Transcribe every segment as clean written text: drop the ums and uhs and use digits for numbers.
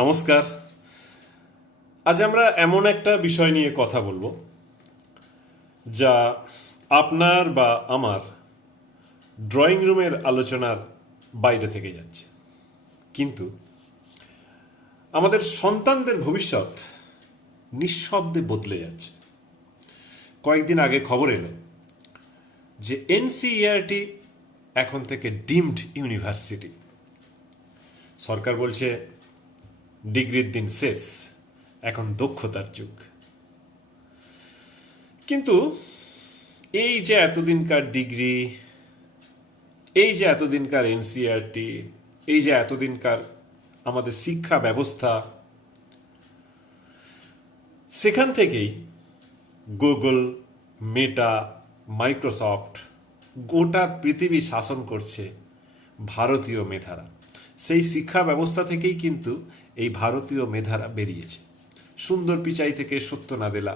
নমস্কার। আজ আমরা এমন একটা বিষয় নিয়ে কথা বলবো যা আপনার বা আমার ড্রয়িং রুমের আলোচনার বাইরে থেকে যাচ্ছে, কিন্তু আমাদের সন্তানদের ভবিষ্যৎ নিঃশব্দে বদলে যাচ্ছে। কয়েকদিন আগে খবর এলো যে এনসিইআরটি এখন থেকে ডিমড ইউনিভার্সিটি। সরকার বলছে ডিগ্রির দিন শেষ, এখন দক্ষতার যুগ। কিন্তু এই যে এতদিনকার ডিগ্রি, এই যে এতদিনকার এনসিইআরটি, এই যে এতদিনকার আমাদের শিক্ষা ব্যবস্থা, সেখান থেকেই গুগল, মেটা, মাইক্রোসফট গোটা পৃথিবী শাসন করছে ভারতীয় মেধারা। সেই শিক্ষা ব্যবস্থা থেকেই কিন্তু এই ভারতীয় মেধারা বেরিয়েছে। সুন্দর পিচাই থেকে সত্য নাদেলা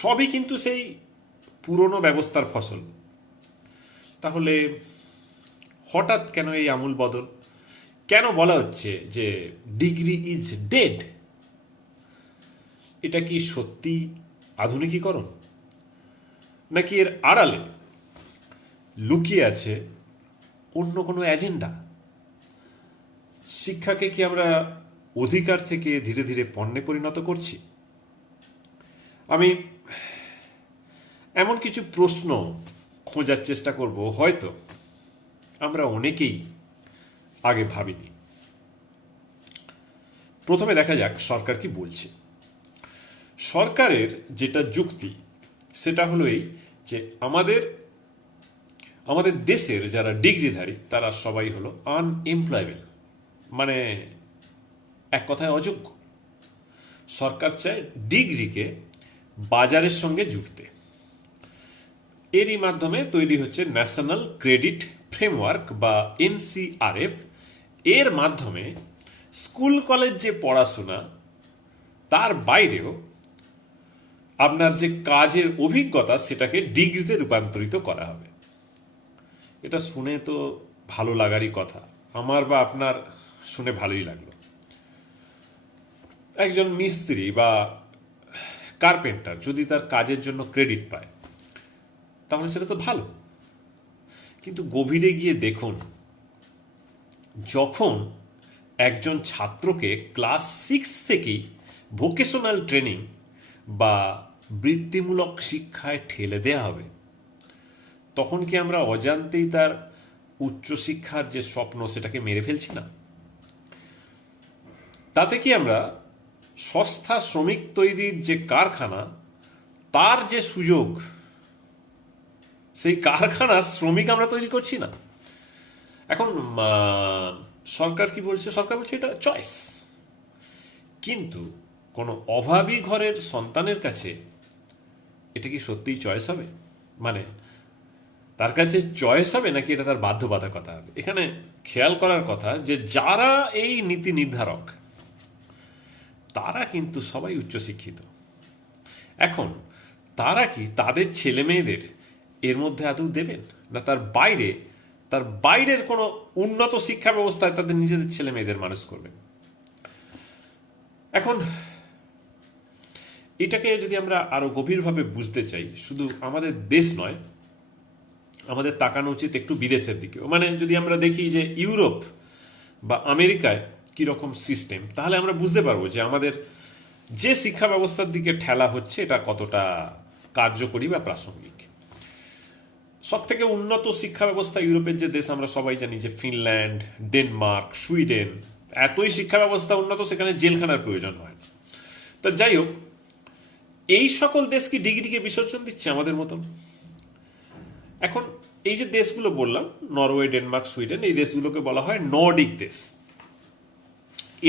সবই কিন্তু সেই পুরনো ব্যবস্থার ফসল। তাহলে হঠাৎ কেন এই আমূল বদল? কেন বলা হচ্ছে যে ডিগ্রি ইজ ডেড? এটা কি সত্যি আধুনিকীকরণ, নাকি এর আড়ালে লুকিয়ে আছে অন্য কোনো এজেন্ডা? শিক্ষাকে কি আমরা অধিকার থেকে ধীরে ধীরে পণ্যে পরিণত করছি? আমি এমন কিছু প্রশ্ন খোঁজার চেষ্টা করব, হয়তো আমরা অনেকেই আগে ভাবিনি। প্রথমে দেখা যাক সরকার কি বলছে। সরকারের যেটা যুক্তি সেটা হলো এই যে আমাদের দেশের যারা ডিগ্রিধারী তারা সবাই হলো আনএমপ্লয়েবল, মানে এক কথায় অযোগ্য। সরকার চায় ডিগ্রিকে বাজারের সঙ্গে জুড়তে। এরই মাধ্যমে তৈরি হচ্ছে ন্যাশনাল ক্রেডিট ফ্রেমওয়ার্ক বা এনসিআরএফ। এর মাধ্যমে স্কুল কলেজ যে পড়াশোনা, তার বাইরেও আপনার যে কাজের অভিজ্ঞতা সেটাকে ডিগ্রিতে রূপান্তরিত করা হবে। এটা শুনে তো ভালো লাগারই কথা, আমার বা আপনার শুনে ভালোই লাগলো। একজন মিস্ত্রি বা কার্পেন্টার যদি তার কাজের জন্য ক্রেডিট পায় তাহলে সেটা তো ভালো, কিন্তু গভীরে গিয়ে দেখুন, যখন একজন ছাত্রকে ক্লাস 6 থেকেই ভোকেশনাল ট্রেনিং বা বৃত্তিমূলক শিক্ষায় ঠেলে দেয়া হবে, তখন কি আমরা অজান্তেই তার উচ্চশিক্ষার যে স্বপ্ন সেটাকে মেরে ফেলছি না? তাতে কি আমরা সস্তা শ্রমিক তৈরির যে কারখানা, তার যে সুযোগ, সেই কারখানার শ্রমিক আমরা তৈরি করছি না? এখন সরকার কি বলছে? সরকার বলছে এটা চয়েস, কিন্তু কোনো অভাবী ঘরের সন্তানের কাছে এটা কি সত্যিই চয়েস হবে? মানে তার কাছে চয়েস হবে নাকি এটা তার বাধ্যবাধকতা হবে? এখানে খেয়াল করার কথা যে যারা এই নীতি নির্ধারক তারা কিন্তু সবাই উচ্চশিক্ষিত। এখন তারা কি তাদের ছেলে মেয়েদের এর মধ্যে আদৌ দেবেন, না তার বাইরের কোনো উন্নত শিক্ষা ব্যবস্থায় তাদের নিজেদের ছেলে মেয়েদের মানুষ করবেন? এখন এটাকে যদি আমরা আরো গভীরভাবে বুঝতে চাই, শুধু আমাদের দেশ নয়, আমাদের তাকানো উচিত একটু বিদেশের দিকেও। মানে যদি আমরা দেখি যে ইউরোপ বা আমেরিকায় কীরকম সিস্টেম, তাহলে আমরা বুঝতে পারবো যে আমাদের যে শিক্ষা ব্যবস্থার দিকে ঠেলা হচ্ছে এটা কতটা কার্যকরী বা প্রাসঙ্গিক। সব থেকে উন্নত শিক্ষা ব্যবস্থা ইউরোপের যে দেশ আমরা সবাই জানি, যে ফিনল্যান্ড, ডেনমার্ক, সুইডেন, এতই শিক্ষা ব্যবস্থা উন্নত সেখানে জেলখানার প্রয়োজন হয় না। তা যাই হোক, এই সকল দেশ কি ডিগ্রিকে বিসর্জন দিচ্ছে আমাদের মতন? এখন এই যে দেশগুলো বললাম, নরওয়ে, ডেনমার্ক, সুইডেন, এই দেশগুলোকে বলা হয় নর্ডিক দেশ।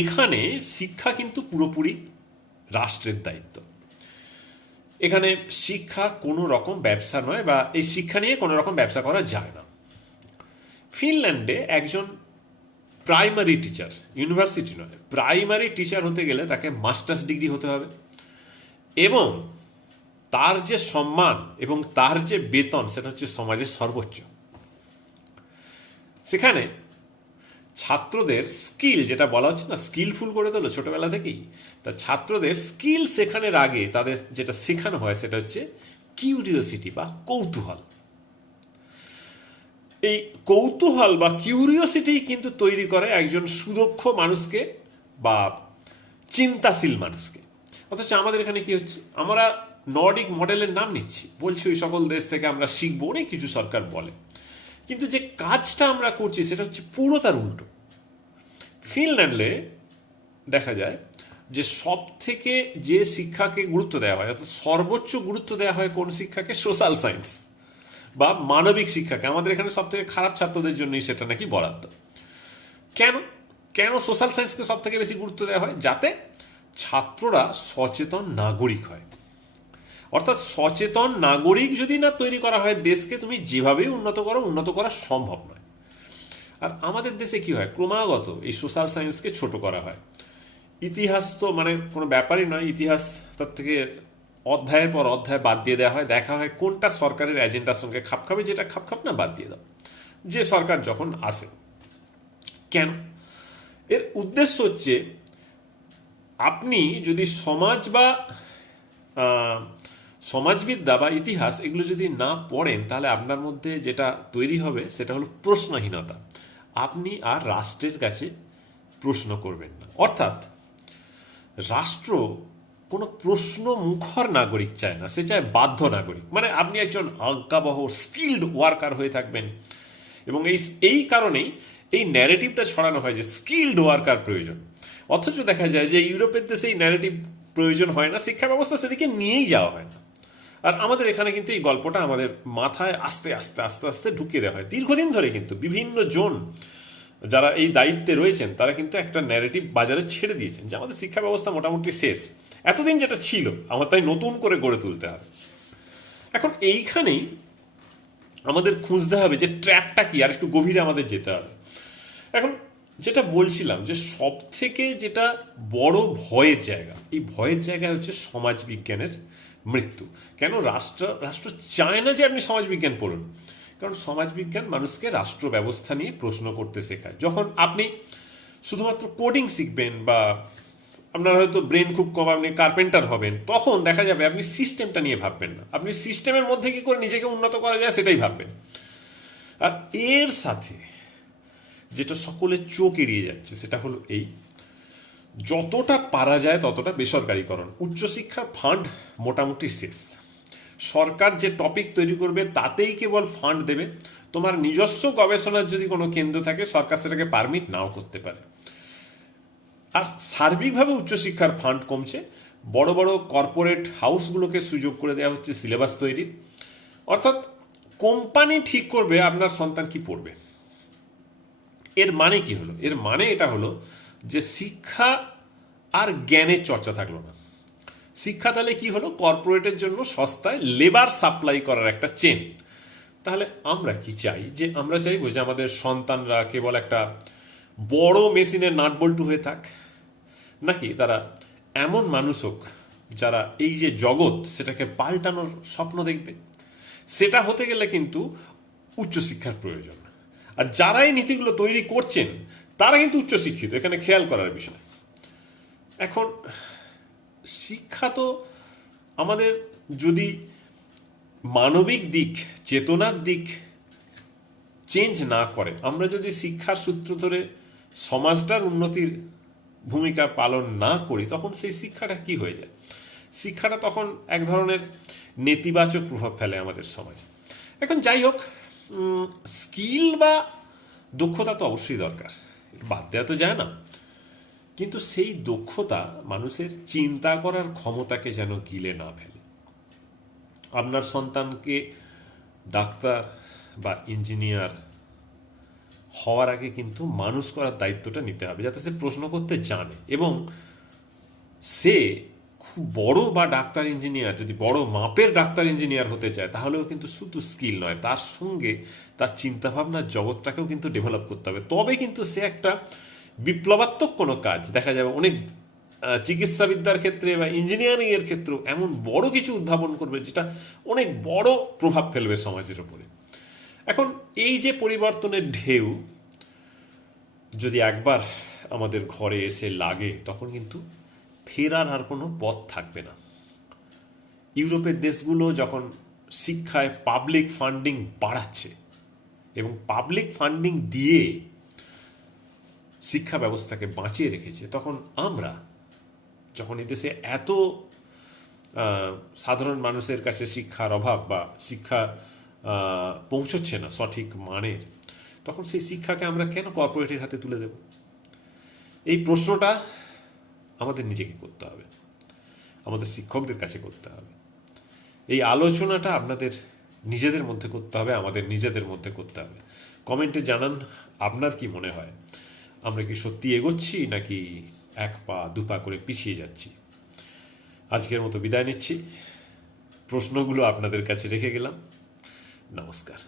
এখানে শিক্ষা কিন্তু পুরোপুরি রাষ্ট্রের দায়িত্ব। এখানে শিক্ষা কোনো রকম ব্যবসা নয়, বা এই শিক্ষা নিয়ে কোনো রকম ব্যবসা করা যায় না। ফিনল্যান্ডে একজন প্রাইমারি টিচার, ইউনিভার্সিটি নয়, প্রাইমারি টিচার হতে গেলে তাকে মাস্টার্স ডিগ্রি হতে হবে, এবং তার যে সম্মান এবং তার যে বেতন সেটা হচ্ছে সমাজের সর্বোচ্চ। সেখানে ছাত্রদের স্কিল, যেটা বলা হচ্ছে না, স্কিলফুল করে তোলো ছোটবেলা থেকেই, তা ছাত্রদের স্কিল শেখানোর আগে তাদের যেটা শেখানো হয় সেটা হচ্ছে কিউরিওসিটি বা কৌতূহল। এই কৌতূহল বা কিউরিওসিটি কিন্তু তৈরি করে একজন সুদক্ষ মানুষকে বা চিন্তাশীল মানুষকে। অথচ আমাদের এখানে কি হচ্ছে, আমরা নর্ডিক মডেলের নাম নিচ্ছি, বলছি ওই সকল দেশ থেকে আমরা শিখবো, অনেক কিছু সরকার বলে, কিন্তু যে কাজটা আমরা করছি সেটা হচ্ছে পুরো তার উল্টো। ফিনল্যান্ডে দেখা যায় যে সব থেকে যে শিক্ষাকে গুরুত্ব দেওয়া হয়, অর্থাৎ সর্বোচ্চ গুরুত্ব দেওয়া হয় কোন শিক্ষাকে? সোশ্যাল সায়েন্স বা মানবিক শিক্ষাকে। আমাদের এখানে সব থেকে খারাপ ছাত্রদের জন্যই সেটা নাকি বরাদ্দ। কেন কেন সোশ্যাল সায়েন্সকে সব থেকে বেশি গুরুত্ব দেওয়া হয়? যাতে ছাত্ররা সচেতন নাগরিক হয়। অর্থাৎ সচেতন নাগরিক যদি না তৈরি করা হয়, দেশকে তুমি যেভাবেই উন্নত করো, উন্নত করা সম্ভব নয়। আর আমাদের দেশে কি হয়, ক্রমাগত এই সোশ্যাল সায়েন্সকে ছোট করা হয়। ইতিহাস তো মানে কোনো ব্যাপারই নয়, ইতিহাস তার থেকে অধ্যায়ের পর অধ্যায় বাদ দিয়ে দেওয়া হয়, দেখা হয় কোনটা সরকারের এজেন্ডার সঙ্গে খাপ খাবে, যেটা খাপ খাপ না বাদ দিয়ে দাও, যে সরকার যখন আসে। কেন? এর উদ্দেশ্য হচ্ছে আপনি যদি সমাজ বা সমাজবিদ্যা বা ইতিহাস এগুলো যদি না পড়েন, তাহলে আপনার মধ্যে যেটা তৈরি হবে সেটা হলো প্রশ্নহীনতা। আপনি আর রাষ্ট্রের কাছে প্রশ্ন করবেন না। অর্থাৎ রাষ্ট্র কোনো প্রশ্ন মুখর নাগরিক চায় না, সে চায় বাধ্য নাগরিক। মানে আপনি একজন আজ্ঞাবহ স্কিল্ড ওয়ার্কার হয়ে থাকবেন, এবং এই কারণেই এই ন্যারেটিভটা ছড়ানো হয় যে স্কিল্ড ওয়ার্কার প্রয়োজন। অথচ দেখা যায় যে ইউরোপের দেশে এই ন্যারেটিভ প্রয়োজন হয় না, শিক্ষা ব্যবস্থা সেদিকে নিয়েই যাওয়া হয় না। আর আমাদের এখানে কিন্তু এই গল্পটা আমাদের মাথায় আস্তে আস্তে আস্তে আস্তে ঢুকিয়ে দেওয়া হয় দীর্ঘদিন ধরে। কিন্তু বিভিন্ন জন যারা এই দায়িত্বে রয়েছেন তারা কিন্তু একটা ন্যারেটিভ বাজারে ছেড়ে দিয়েছেন যে আমাদের শিক্ষা ব্যবস্থা মোটামুটি শেষ, এতদিন যেটা ছিল আমার তাই নতুন করে গড়ে তুলতে হবে। এখন এইখানেই আমাদের খুঁজতে হবে যে ট্র্যাকটা কি, আর একটু গভীরে আমাদের যেতে হবে। এখন যেটা বলছিলাম যে সব থেকে যেটা বড় ভয়ের জায়গা, এই ভয়ের জায়গা হচ্ছে সমাজবিজ্ঞানের মৃত্যু। কেন? রাষ্ট্র চায় না যে আপনি সমাজবিজ্ঞান পড়ুন, কারণ সমাজবিজ্ঞান মানুষকে রাষ্ট্র ব্যবস্থা নিয়ে প্রশ্ন করতে শেখায়। যখন আপনি শুধুমাত্র কোডিং শিখবেন বা আপনার হয়তো ব্রেন খুব কম, আপনি কার্পেন্টার হবেন, তখন দেখা যাবে আপনি সিস্টেমটা নিয়ে ভাববেন না, আপনি সিস্টেমের মধ্যে কি করে নিজেকে উন্নত করা যায় সেটাই ভাববেন। আর এর সাথে যেটা সকলের চোখ এড়িয়ে যাচ্ছে সেটা হলো এই, যতটা পারা যায় ততটা বেসরকারীকরণ। উচ্চশিক্ষার ফান্ড মোটামুটি শেষ, সরকার যে টপিক তৈরি করবে তাতেই কেবল ফান্ড দেবে। তোমার নিজস্ব গবেষণার যদি কোনো কেন্দ্র থাকে, সরকার সেটাকে পারমিট নাও করতে পারে। আর সার্বিকভাবে উচ্চশিক্ষার ফান্ড কমছে, বড় বড় কর্পোরেট হাউসগুলোকে সুযোগ করে দেওয়া হচ্ছে সিলেবাস তৈরির। অর্থাৎ কোম্পানি ঠিক করবে আপনার সন্তান কি পড়বে। এর মানে কি হলো? এর মানে এটা হলো যে শিক্ষা আর জ্ঞানের চর্চা থাকলো না। শিক্ষা তাহলে কি হলো? কর্পোরেটের জন্য সস্তায় লেবার সাপ্লাই করার একটা চেন। তাহলে আমরা কি চাই? যে আমরা চাইবো যে আমাদের সন্তানরা কেবল একটা বড় মেশিনের নাটবল্টু হয়ে থাক, নাকি তারা এমন মানুষ হোক যারা এই যে জগৎ সেটাকে পাল্টানোর স্বপ্ন দেখবে? সেটা হতে গেলে কিন্তু উচ্চশিক্ষার প্রয়োজন। আর যারা এই নীতিগুলো তৈরি করছেন তারা কিন্তু উচ্চশিক্ষিত, এখানে খেয়াল করার বিষয়। এখন শিক্ষা তো আমাদের যদি মানবিক দিক, চেতনার দিক চেঞ্জ না করে, আমরা যদি শিক্ষার সূত্র ধরে সমাজটার উন্নতির ভূমিকা পালন না করি, তখন সেই শিক্ষাটা কি হয়ে যায়? শিক্ষাটা তখন এক ধরনের নেতিবাচক প্রভাব ফেলে আমাদের সমাজে। এখন যাই হোক, স্কিল বা দক্ষতা তো অবশ্যই দরকার, বাদ দেওয়া তো যায় না, কিন্তু সেই দক্ষতা মানুষের চিন্তা করার ক্ষমতাকে যেন গিলে না ফেলে। আপনার সন্তানকে ডাক্তার বা ইঞ্জিনিয়ার হওয়ার আগে কিন্তু মানুষ করার দায়িত্বটা নিতে হবে, যাতে সে প্রশ্ন করতে জানে। এবং সে খুব বড় বা ডাক্তার ইঞ্জিনিয়ার, যদি বড় মাপের ডাক্তার ইঞ্জিনিয়ার হতে চায়, তাহলেও কিন্তু শুধু স্কিল নয়, তার সঙ্গে তার চিন্তাভাবনার জগৎটাকেও কিন্তু ডেভেলপ করতে হবে। তবে কিন্তু সে একটা বিপ্লবাত্মক কোনো কাজ, দেখা যাবে অনেক চিকিৎসাবিদ্যার ক্ষেত্রে বা ইঞ্জিনিয়ারিং এর ক্ষেত্রেও এমন বড় কিছু উদ্ভাবন করবে যেটা অনেক বড় প্রভাব ফেলবে সমাজের উপরে। এখন এই যে পরিবর্তনের ঢেউ, যদি একবার আমাদের ঘরে এসে লাগে তখন কিন্তু ফেরার আর কোনো পথ থাকবে না। ইউরোপের দেশগুলো যখন শিক্ষায় পাবলিক ফান্ডিং বাড়াচ্ছে এবং পাবলিক ফান্ডিং দিয়ে শিক্ষা ব্যবস্থাকে বাঁচিয়ে রেখেছে, তখন আমরা যখন এদেশে এত সাধারণ মানুষের কাছে শিক্ষার অভাব বা শিক্ষা পৌঁছচ্ছে না সঠিক মানের, তখন সেই শিক্ষাকে আমরা কেন কর্পোরেটের হাতে তুলে দেব? এই প্রশ্নটা আমাদের নিজেকে করতে হবে, আমাদের শিক্ষকদের কাছে করতে হবে। এই আলোচনাটা আপনাদের নিজেদের মধ্যে করতে হবে, আমাদের নিজেদের মধ্যে করতে হবে। কমেন্টে জানান আপনার কি মনে হয়, আমরা কি সত্যি এগোচ্ছি নাকি এক পা দু পা করে পিছিয়ে যাচ্ছি। আজকের মতো বিদায় নিচ্ছি, প্রশ্নগুলো আপনাদের কাছে রেখে গেলাম। নমস্কার।